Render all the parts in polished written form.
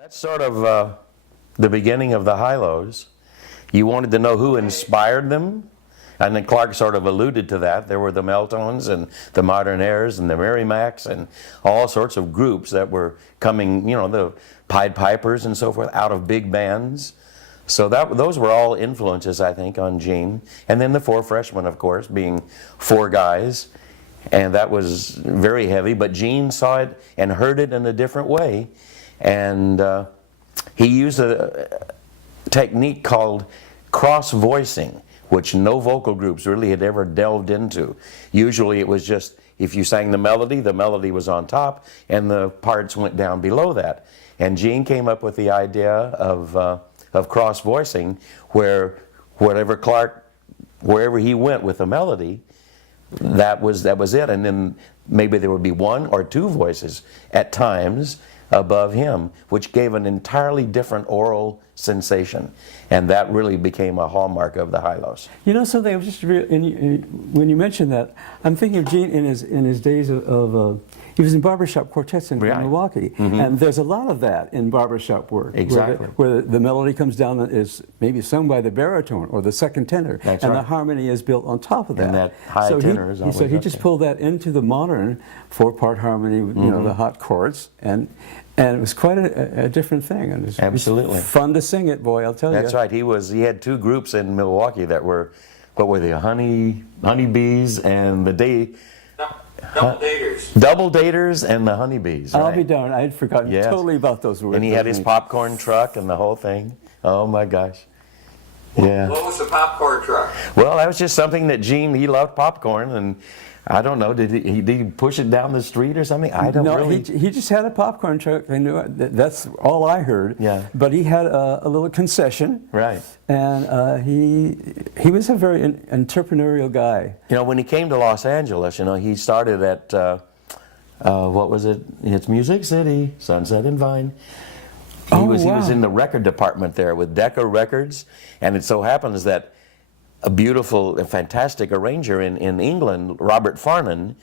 That's sort of the beginning of the high-lows. You wanted to know who inspired them, and then Clark sort of alluded to that. There were the Meltones and the Modernaires and the Merrimacs and all sorts of groups that were coming, you know, the Pied Pipers and so forth, out of big bands. So those were all influences, I think, on Gene. And then the Four Freshmen, of course, being four guys. And that was very heavy, but Gene saw it and heard it in a different way. And he used a technique called cross-voicing, which no vocal groups really had ever delved into. Usually it was just, if you sang the melody was on top, and the parts went down below that. And Gene came up with the idea of cross-voicing, where wherever he went with the melody, that was it. And then maybe there would be one or two voices at times above him, which gave an entirely different oral sensation, and that really became a hallmark of the high-lows. You know something? When you mentioned that, I'm thinking of Gene in his days of he was in barbershop quartets in Milwaukee, and there's a lot of that in barbershop work. Exactly. Where the melody comes down and is maybe sung by the baritone or the second tenor, That's and right. the harmony is built on top of that. And that high tenor is always so he up just there. pulled that into the modern four-part harmony, you know, the hot chords, and it was quite a different thing. And it Absolutely. was fun to sing it, boy, I'll tell you. That's right. He had two groups in Milwaukee that were, what were they, honeybees and the Double Daters. Double Daters and the honeybees. I'll right. be darned, I had forgotten totally about those words. And he had his popcorn truck and the whole thing. Oh my gosh. Yeah. What was the popcorn truck? Well, that was just something that Gene, he loved popcorn, and I don't know, did he push it down the street or something? I don't really. He just had a popcorn truck. I knew it. That's all I heard. Yeah. But he had a little concession. Right. And he was a very entrepreneurial guy. You know, when he came to Los Angeles, you know, he started at, what was it? It's Music City, Sunset and Vine. He was in the record department there with Decca Records, and it so happens that a beautiful, a fantastic arranger in England, Robert Farnon,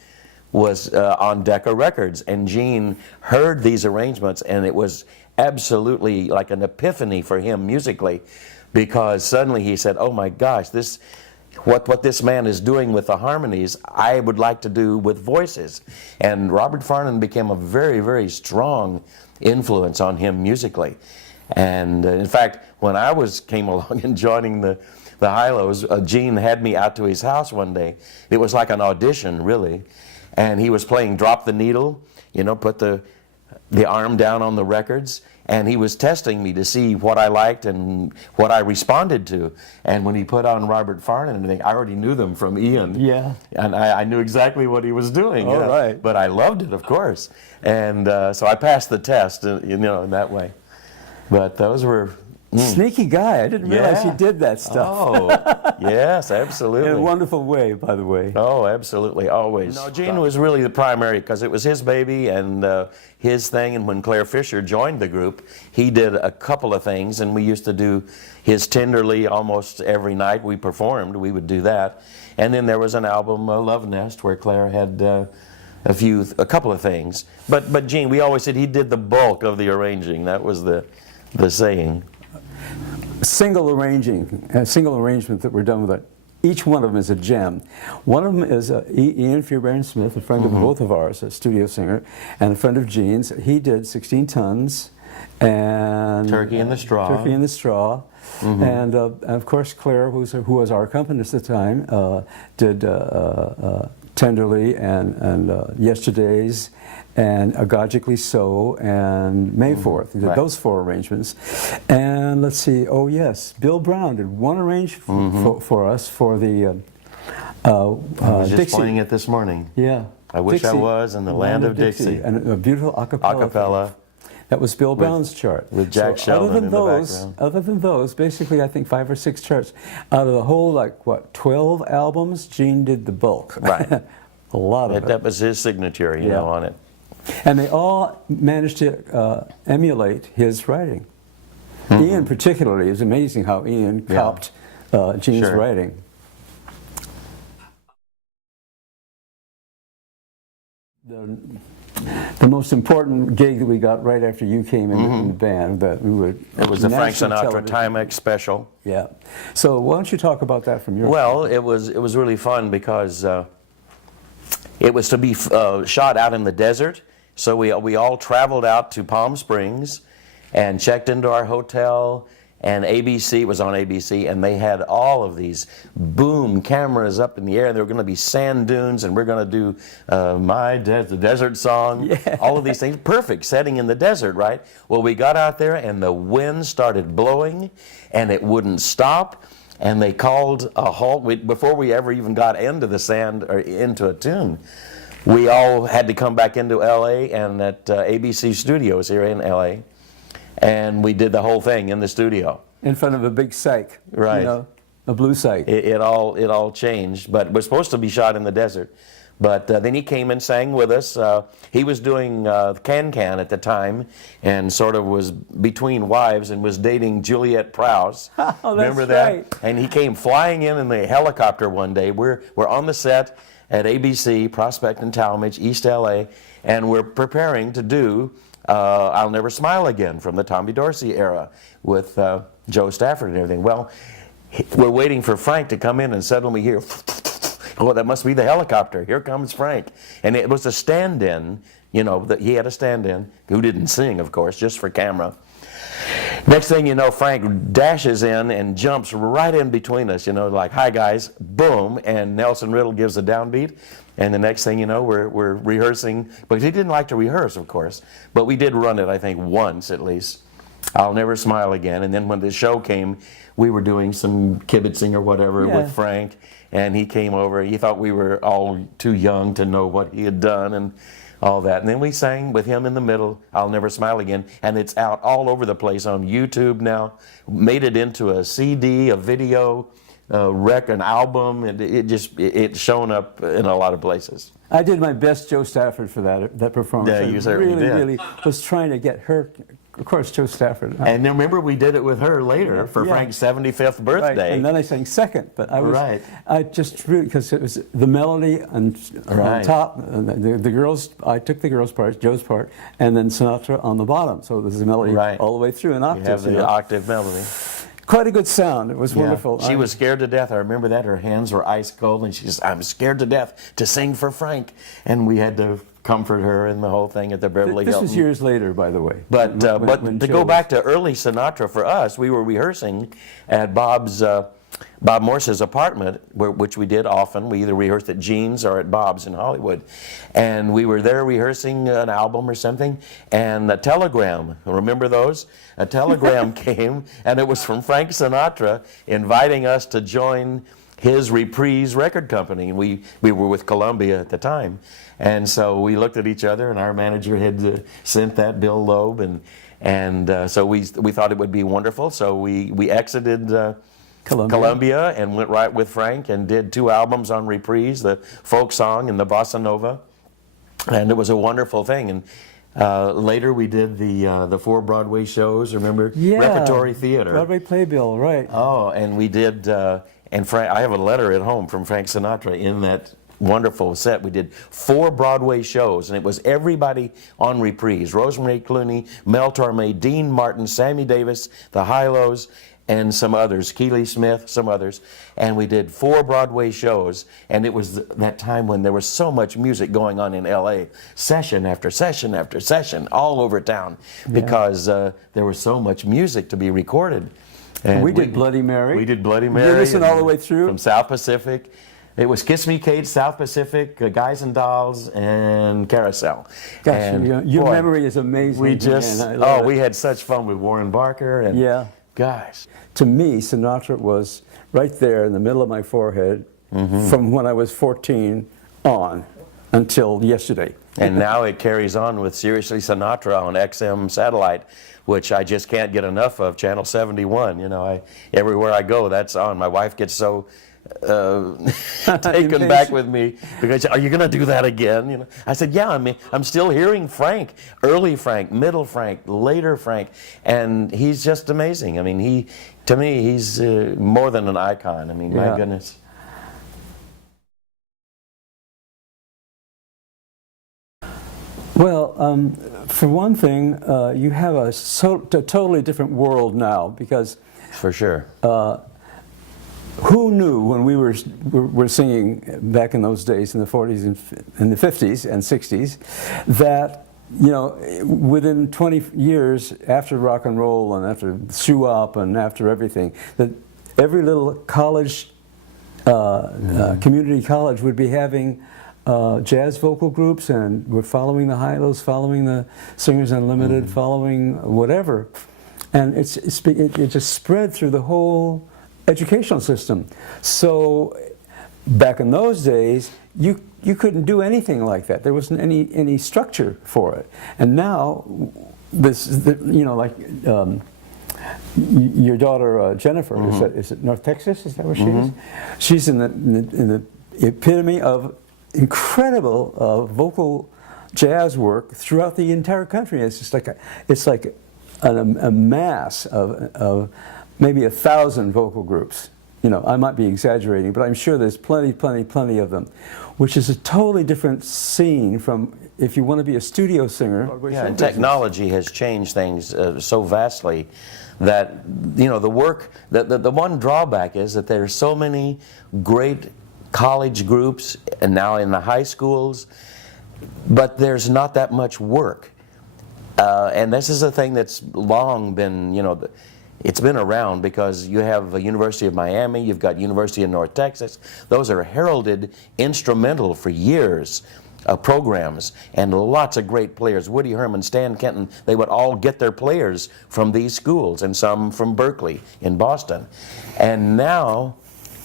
was on Decca Records, and Gene heard these arrangements, and it was absolutely like an epiphany for him musically, because suddenly he said, oh my gosh, what this man is doing with the harmonies, I would like to do with voices. And Robert Farnon became a very, very strong influence on him musically. And in fact, when I came along and joining the high-lows, Gene had me out to his house one day. It was like an audition, really. And he was playing Drop the Needle, you know, put the arm down on the records, and he was testing me to see what I liked and what I responded to. And when he put on Robert Farnon and everything, I already knew them from Ian. Yeah. And I knew exactly what he was doing. All right. But I loved it, of course. And so I passed the test, you know, in that way. But those were... Sneaky guy. I didn't realize he did that stuff. Oh, yes, absolutely. In a wonderful way, by the way. Oh, absolutely, always. No, Gene was really the primary, because it was his baby and his thing, and when Claire Fisher joined the group, he did a couple of things, and we used to do his Tenderly almost every night we performed. We would do that. And then there was an album, Love Nest, where Claire had a couple of things. But Gene, we always said he did the bulk of the arranging. That was the saying. Single arrangement that we're done with it. Each one of them is a gem. One of them is Ian Fairbairn-Smith, a friend of both of ours, a studio singer, and a friend of Gene's. He did 16 Tons and Turkey in the Straw. Turkey in the Straw. And of course Claire, who was our accompanist at the time, did Tenderly and Yesterdays and Agogically So and May 4th. He did those four arrangements. And let's see, oh yes, Bill Brown did one arrangement for us for the I was just Dixie. playing it this morning. Yeah. I wish I Dixie, was in the land of Dixie. And a beautiful a cappella. That was Bill Brown's chart. With Jack Sheldon in the background. Other than those, basically I think 5 or 6 charts. Out of the whole, 12 albums, Gene did the bulk. Right. A lot of it. That was his signature, you know, on it. And they all managed to emulate his writing. Ian particularly, it's amazing how Ian copied Gene's writing. The most important gig that we got right after you came in the band, that we would. It was the Frank national Sinatra television. Timex special. Yeah. So why don't you talk about that from your? Well, it was really fun because it was to be shot out in the desert. So we all traveled out to Palm Springs and checked into our hotel. And ABC was on ABC, and they had all of these boom cameras up in the air. There were going to be sand dunes, and we're going to do the desert song. Yeah. All of these things, perfect setting in the desert, right? Well, we got out there, and the wind started blowing, and it wouldn't stop. And they called a halt before we ever even got into the sand or into a tune. We all had to come back into LA and at ABC Studios here in LA. And we did the whole thing in the studio. In front of a big cyc, Right. You know, a blue cyc. It all changed, but it was supposed to be shot in the desert. But then he came and sang with us. He was doing Can-Can at the time, and sort of was between wives and was dating Juliet Prowse. Oh, that's Remember that? right. And he came flying in the helicopter one day. We're on the set at ABC, Prospect and Talmadge, East LA, and we're preparing to do I'll Never Smile Again from the Tommy Dorsey era with Joe Stafford and everything. Well, we're waiting for Frank to come in, and suddenly we hear, oh, that must be the helicopter. Here comes Frank. And it was a stand-in, you know, that he had a stand-in who didn't sing, of course, just for camera. Next thing you know, Frank dashes in and jumps right in between us, you know, like, hi guys, boom, and Nelson Riddle gives a downbeat. And the next thing you know, we're rehearsing, but he didn't like to rehearse, of course, but we did run it, I think, once at least. I'll Never Smile Again. And then when the show came, we were doing some kibitzing or whatever with Frank, and he came over. He thought we were all too young to know what he had done and all that. And then we sang with him in the middle, I'll Never Smile Again, and it's out all over the place on YouTube now. Made it into a CD, a video, an album, and it's shown up in a lot of places. I did my best Joe Stafford for that performance. Yeah, you certainly did. Really was trying to get her, of course, Joe Stafford. And then remember, we did it with her later for Frank's 75th birthday. Right. And then I sang second, but I was, Right. I just really, because it was the melody on top, and the girls, I took the girls' part, Joe's part, and then Sinatra on the bottom. So there's a melody all the way through an octave. You have the octave melody. Quite a good sound. It was wonderful. She was scared to death. I remember that. Her hands were ice cold, and she says, I'm scared to death to sing for Frank. And we had to comfort her and the whole thing at the Beverly Hilton. This was years later, by the way. But when to Joe go back to early Sinatra for us, we were rehearsing at Bob Morse's apartment, which we did often. We either rehearsed at Gene's or at Bob's in Hollywood. And we were there rehearsing an album or something, and a telegram, remember those? A telegram came, and it was from Frank Sinatra inviting us to join his Reprise record company. And we were with Columbia at the time. And so we looked at each other, and our manager had sent that, Bill Loeb, and so we thought it would be wonderful. So we exited Columbia and went right with Frank and did 2 albums on Reprise, the folk song and the bossa nova, and it was a wonderful thing. And later we did the 4 Broadway shows. Remember, Repertory Theater, Broadway playbill, right? Oh, and we did. And Frank, I have a letter at home from Frank Sinatra in that wonderful set. We did 4 Broadway shows, and it was everybody on Reprise: Rosemary Clooney, Mel Torme, Dean Martin, Sammy Davis, the Hi-Los, and some others, Keely Smith, some others. And we did 4 Broadway shows, and it was that time when there was so much music going on in LA, session after session after session, all over town, because there was so much music to be recorded. And we did Bloody Mary. We did Bloody Mary. You listen all the way through? From South Pacific. It was Kiss Me Kate, South Pacific, Guys and Dolls, and Carousel. Gosh, and your memory is amazing. We just, we had such fun with Warren Barker. And gosh. To me, Sinatra was right there in the middle of my forehead from when I was 14 on until yesterday. And now it carries on with Seriously Sinatra on XM satellite, which I just can't get enough of, Channel 71. You know, everywhere I go, that's on. My wife gets so taken back with me because, are you going to do that again? You know, I said, yeah. I mean, I'm still hearing Frank, early Frank, middle Frank, later Frank, and he's just amazing. I mean, to me, he's more than an icon. I mean, my goodness. Well, for one thing, you have a totally different world now because For sure. who knew when we were singing back in those days in the 40s and in the 50s and 60s that, you know, within 20 years after rock and roll and after shoo-wop and after everything, that every little college, community college would be having jazz vocal groups, and we're following the Hi-Los, following the Singers Unlimited, following whatever. And it just spread through the whole educational system. So back in those days, you couldn't do anything like that. There wasn't any structure for it. And now, you know, like your daughter Jennifer, is it North Texas? Is that where she is? She's in the epitome of incredible vocal jazz work throughout the entire country. It's just like a mass of maybe 1,000 vocal groups. You know, I might be exaggerating, but I'm sure there's plenty of them, which is a totally different scene from if you want to be a studio singer. Yeah, and technology has changed things so vastly that, you know, the one drawback is that there's so many great college groups and now in the high schools, but there's not that much work. And this is a thing that's long been, you know, it's been around because you have the University of Miami, you've got University of North Texas. Those are heralded instrumental for years programs, and lots of great players. Woody Herman, Stan Kenton, they would all get their players from these schools, and some from Berkeley in Boston. And now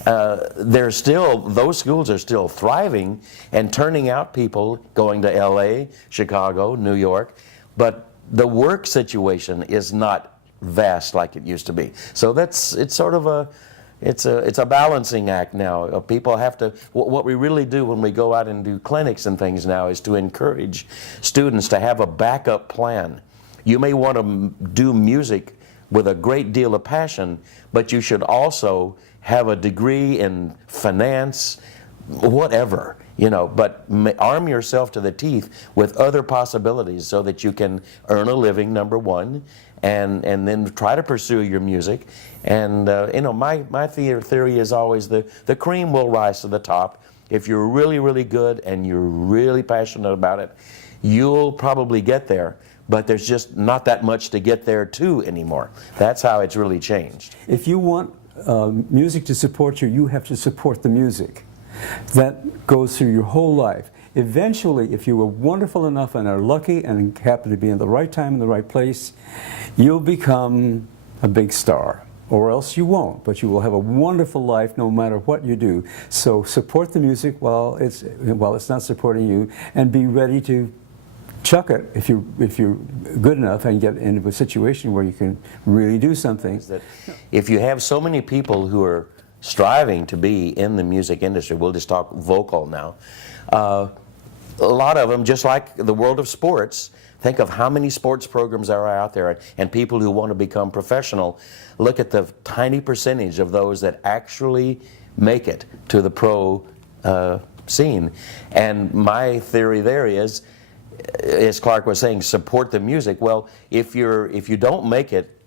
those schools are still thriving and turning out people going to LA, Chicago, New York, but the work situation is not vast like it used to be. So it's sort of a balancing act now. People have to, what we really do when we go out and do clinics and things now is to encourage students to have a backup plan. You may want to do music with a great deal of passion, but you should also have a degree in finance, whatever, you know, but arm yourself to the teeth with other possibilities so that you can earn a living, number one, and then try to pursue your music. And you know, my theory is always the cream will rise to the top. If you're really, really good and you're really passionate about it, you'll probably get there. But there's just not that much to get there to anymore. That's how it's really changed. If you want music to support you, you have to support the music. That goes through your whole life. Eventually, if you were wonderful enough and are lucky and happen to be in the right time in the right place, you'll become a big star. Or else you won't, but you will have a wonderful life no matter what you do. So support the music while it's not supporting you, and be ready to chuck it if you're good enough and get into a situation where you can really do something. If you have so many people who are striving to be in the music industry, we'll just talk vocal now, a lot of them, just like the world of sports, think of how many sports programs are out there, and people who want to become professional, look at the tiny percentage of those that actually make it to the pro scene. And my theory there is, as Clark was saying, support the music. Well, if you don't make it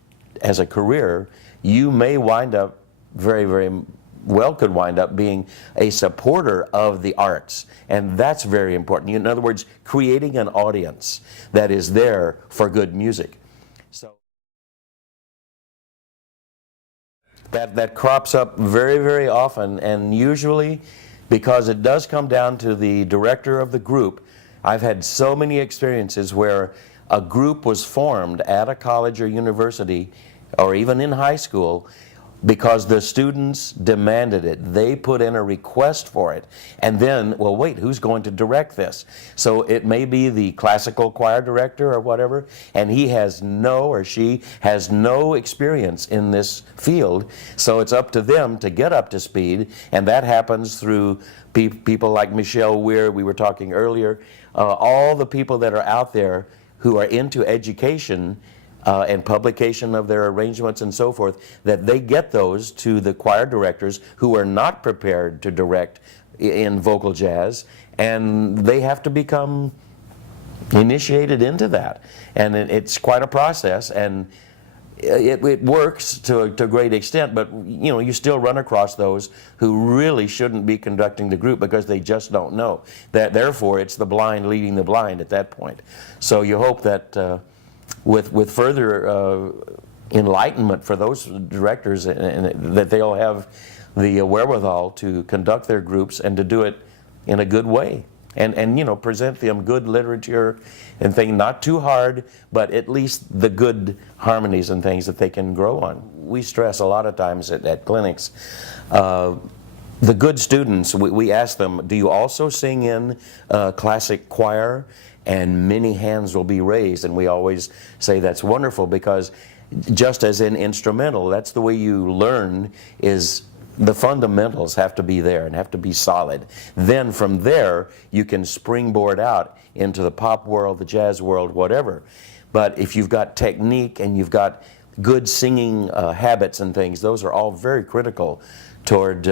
as a career, you may wind up could wind up being a supporter of the arts, and that's very important. In other words, creating an audience that is there for good music. So that crops up very, very often, and usually, because it does come down to the director of the group. I've had so many experiences where a group was formed at a college or university, or even in high school, because the students demanded it. They put in a request for it. And then, well, wait, who's going to direct this? So it may be the classical choir director or whatever, and he has or she has no experience in this field. So it's up to them to get up to speed, and that happens through people like Michelle Weir, we were talking earlier, all the people that are out there who are into education and publication of their arrangements and so forth, that they get those to the choir directors who are not prepared to direct in vocal jazz, and they have to become initiated into that, and it's quite a process, and it works to a great extent, but you still run across those who really shouldn't be conducting the group because they just don't know. Therefore, it's the blind leading the blind at that point. So you hope that with further enlightenment for those directors, and that they'll have the wherewithal to conduct their groups and to do it in a good way. And present them good literature and things, not too hard, but at least the good harmonies and things that they can grow on. We stress a lot of times at clinics, the good students, we ask them, do you also sing in classic choir? And many hands will be raised, and we always say that's wonderful, because just as in instrumental, that's the way you learn, is the fundamentals have to be there and have to be solid. Then from there, you can springboard out into the pop world, the jazz world, whatever. But if you've got technique and you've got good singing habits and things, those are all very critical toward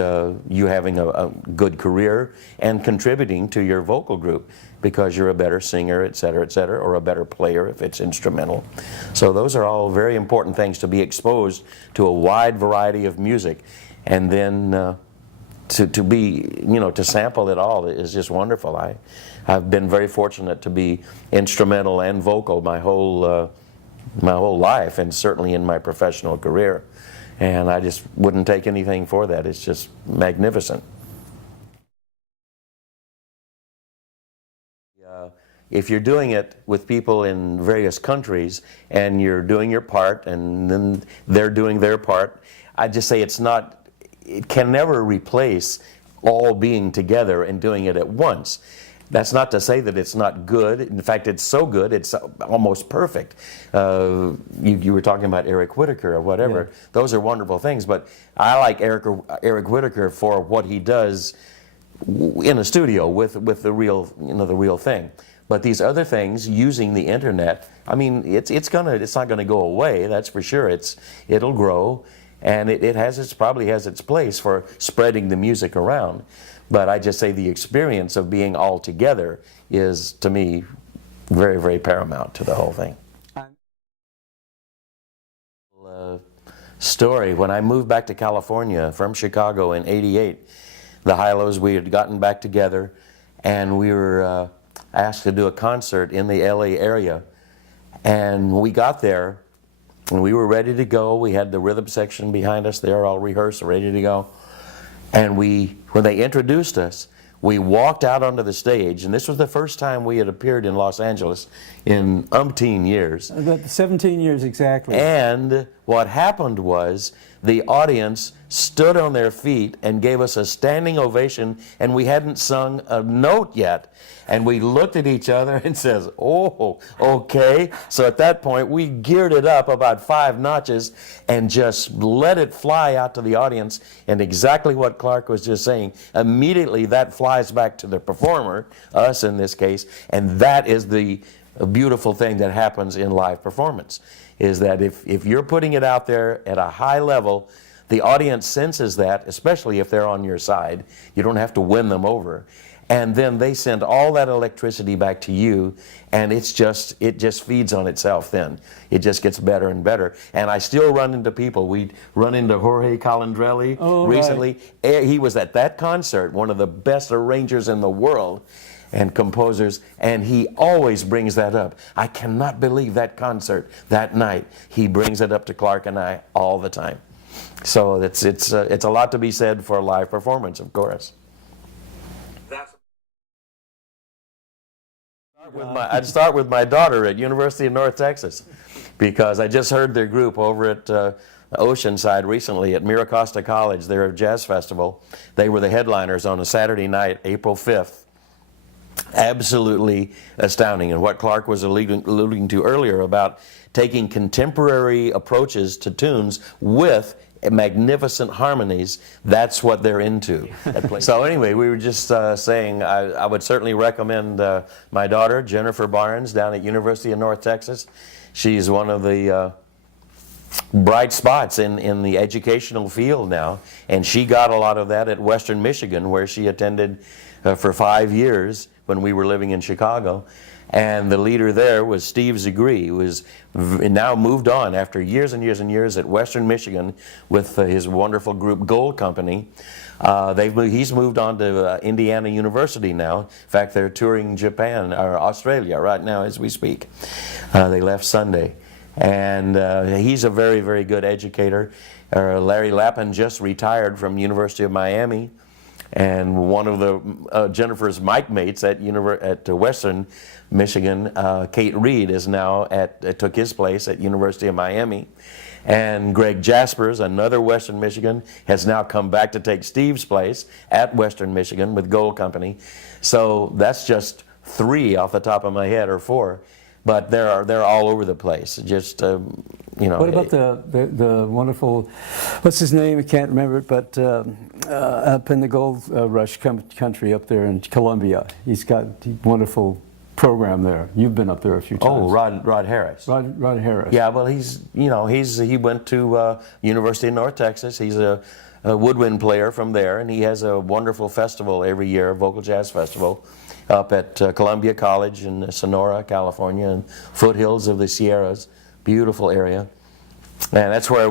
you having a good career and contributing to your vocal group, because you're a better singer, et cetera, or a better player if it's instrumental. So those are all very important things, to be exposed to a wide variety of music. And then to be, to sample it all is just wonderful. I've been very fortunate to be instrumental and vocal my whole life, and certainly in my professional career. And I just wouldn't take anything for that. It's just magnificent. If you're doing it with people in various countries and you're doing your part and then they're doing their part, I just say it can never replace all being together and doing it at once. That's not to say that it's not good. In fact, it's so good, it's almost perfect. You were talking about Eric Whitacre or whatever. Yeah. Those are wonderful things, but I like Eric Whitacre for what he does in a studio with the real, the real thing. But these other things, using the internet, I mean, it's not gonna go away. That's for sure. It'll grow, and it probably has its place for spreading the music around. But I just say the experience of being all together is, to me, very, very paramount to the whole thing. Story, when I moved back to California from Chicago in '88, the Hilos, we had gotten back together, and we were asked to do a concert in the LA area. And we got there, and we were ready to go. We had the rhythm section behind us there, all rehearsed, ready to go. And when they introduced us, we walked out onto the stage, and this was the first time we had appeared in Los Angeles in umpteen years. About 17 years exactly. And what happened was the audience stood on their feet and gave us a standing ovation, and we hadn't sung a note yet. And we looked at each other and says, oh, okay. So at that point, we geared it up about 5 notches and just let it fly out to the audience. And exactly what Clark was just saying, immediately that flies back to the performer, us in this case, and that is the beautiful thing that happens in live performance, is that if you're putting it out there at a high level, the audience senses that, especially if they're on your side. You don't have to win them over. And then they send all that electricity back to you, and it just feeds on itself then. It just gets better and better. And I still run into people. We run into Jorge Calandrelli recently. Right. He was at that concert, one of the best arrangers in the world and composers, and he always brings that up. I cannot believe that concert that night. He brings it up to Clark and I all the time. So it's a lot to be said for live performance, of course. I'd start with my daughter at University of North Texas, because I just heard their group over at Oceanside recently at Mira Costa College, their jazz festival. They were the headliners on a Saturday night, April 5th. Absolutely astounding. And what Clark was alluding to earlier about taking contemporary approaches to tunes with magnificent harmonies, that's what they're into. So anyway, we were just saying I would certainly recommend my daughter, Jennifer Barnes, down at University of North Texas. She's one of the bright spots in the educational field now, and she got a lot of that at Western Michigan, where she attended for 5 years when we were living in Chicago. And the leader there was Steve Zagre, who is now moved on after years and years and years at Western Michigan with his wonderful group Gold Company. He's moved on to Indiana University now. In fact, they're touring Japan or Australia right now as we speak. They left Sunday. And he's a very, very good educator. Larry Lappin just retired from University of Miami. And one of the Jennifer's mic mates at Western Michigan, Kate Reed, is now took his place at University of Miami. And Greg Jaspers, another Western Michigan, has now come back to take Steve's place at Western Michigan with Gold Company. So that's just 3 off the top of my head, or 4. But they're all over the place. Just What about the wonderful, what's his name? I can't remember it, but up in the gold rush country up there in Colombia, he's got a wonderful program there. You've been up there a few times. Oh, Rod Harris. Rod Harris. Yeah, well, he went to University of North Texas. He's a woodwind player from there, and he has a wonderful festival every year, vocal jazz festival, up at Columbia College in Sonora, California, and foothills of the Sierras. Beautiful area. And that's where,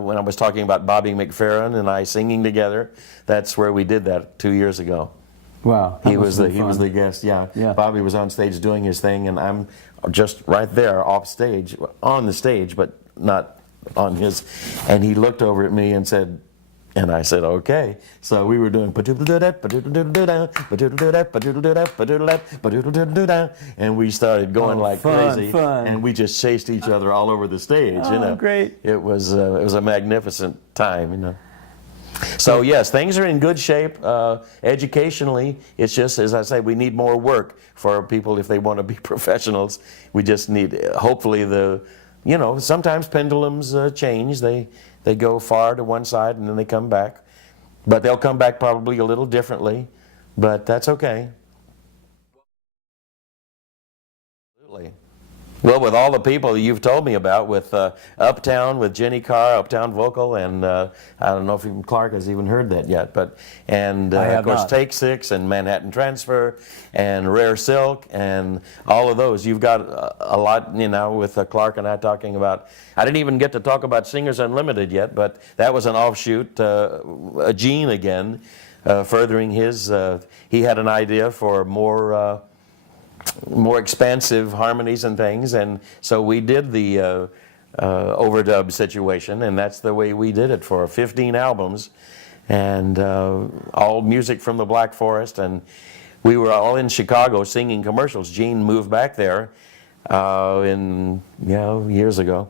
when I was talking about Bobby McFerrin and I singing together, that's where we did that 2 years ago. Wow. He was the guest, yeah. Bobby was on stage doing his thing, and I'm just right there off stage, on the stage, but not on his. And he looked over at me and said, and I said, okay. So we were doing, and we started going like crazy, and we just chased each other all over the stage. Great! It was a magnificent time, So yes, things are in good shape. Educationally, it's just, as I say, we need more work for people if they want to be professionals. We just need, hopefully, sometimes pendulums change. They go far to one side and then they come back. But they'll come back probably a little differently, but that's okay. Absolutely. Well, with all the people that you've told me about, with Uptown, with Jenny Carr, Uptown Vocal, and I don't know if even Clark has even heard that yet, but of course not. Take 6 and Manhattan Transfer and Rare Silk and all of those. You've got a lot, with Clark and I talking about. I didn't even get to talk about Singers Unlimited yet, but that was an offshoot. Gene again, furthering his. He had an idea for more expansive harmonies and things, and so we did the overdub situation, and that's the way we did it for 15 albums, and all music from the Black Forest, and we were all in Chicago singing commercials. Gene moved back there years ago,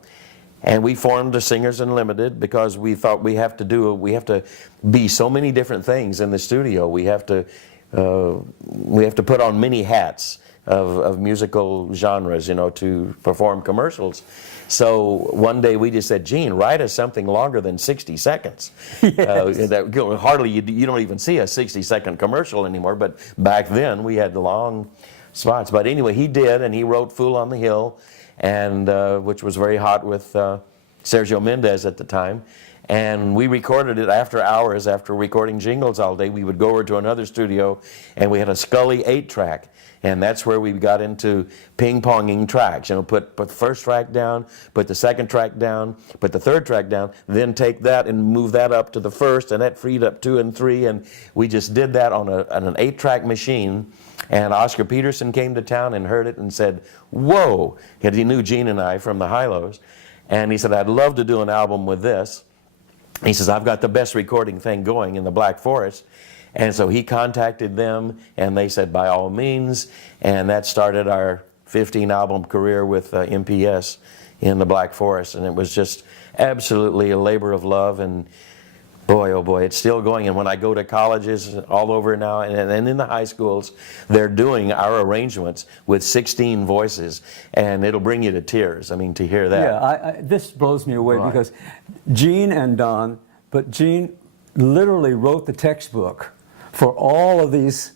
and we formed the Singers Unlimited because we thought we have to be so many different things in the studio. We have to put on many hats of musical genres, to perform commercials. So one day we just said, Gene, write us something longer than 60 seconds. Yes. Hardly, you don't even see a 60-second commercial anymore, but back then we had the long spots. But anyway, he did, and he wrote Fool on the Hill, and which was very hot with Sergio Mendez at the time. And we recorded it after hours. After recording jingles all day, we would go over to another studio, and we had a Scully 8-track. And that's where we got into ping-ponging tracks. Put the first track down, put the second track down, put the third track down, then take that and move that up to the first, and that freed up 2 and 3. And we just did that on an 8-track machine. And Oscar Peterson came to town and heard it and said, whoa, because he knew Gene and I from the Hi-Los. And he said, I'd love to do an album with this. He says, I've got the best recording thing going in the Black Forest. And so he contacted them, and they said, by all means. And that started our 15-album career with MPS in the Black Forest. And it was just absolutely a labor of love. And boy, oh boy, it's still going. And when I go to colleges all over now, and in the high schools, they're doing our arrangements with 16 voices. And it'll bring you to tears, to hear that. Yeah, this blows me away because Gene and Don, but Gene literally wrote the textbook for all of these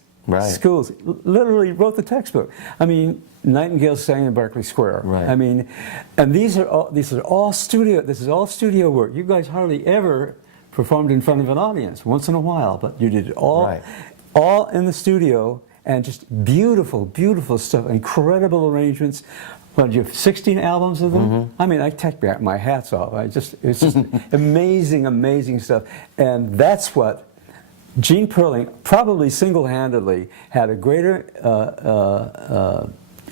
schools. Literally wrote the textbook. Nightingale sang in Berkeley Square. Right. And these are all studio. This is all studio work. You guys hardly ever performed in front of an audience. Once in a while, but you did it all in the studio. and just beautiful, beautiful stuff, incredible arrangements. What, you have 16 albums of them? I mean, I take my hats off. It's just amazing, amazing stuff. And that's what Gene Perling, probably single-handedly, had a greater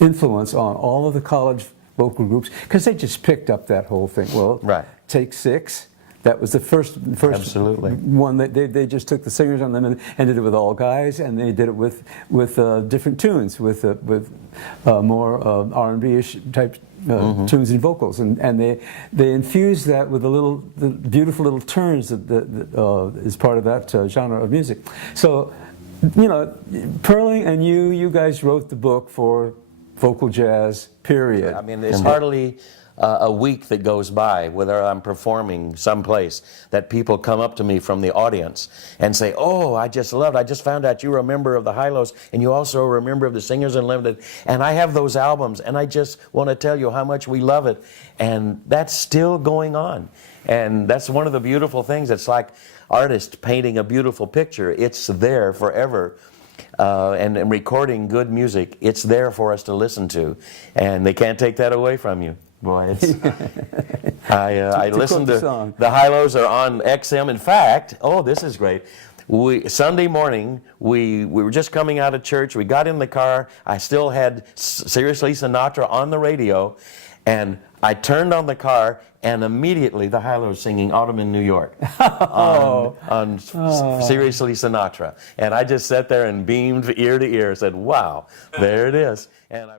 influence on all of the college vocal groups, because they just picked up that whole thing. Well, Right. Take Six. That was the first Absolutely. one that they just took the singers on them and did it with all guys, and they did it with different tunes, with more R&B-ish type tunes and vocals, and they infused that with the beautiful little turns that is part of that genre of music. So, you know, Perling and you guys wrote the book for vocal jazz. Period. I mean, there's hardly a week that goes by whether I'm performing someplace that people come up to me from the audience and say, "Oh, I just found out you were a member of the Hi-Los and you also are a member of the Singers Unlimited, and I have those albums and I just want to tell you how much we love it." And that's still going on. And that's one of the beautiful things. It's like artists painting a beautiful picture. It's there forever. And recording good music, it's there for us to listen to. And they can't take that away from you. Boy, it's, I listen to the Hi-Los are on XM. In fact, oh, this is great. Sunday morning, we were just coming out of church. We got in the car. I still had Seriously Sinatra on the radio, and I turned on the car, and immediately the Hi-Los singing Autumn in New York on Seriously Sinatra. And I just sat there and beamed ear to ear, said, "Wow, there it is." And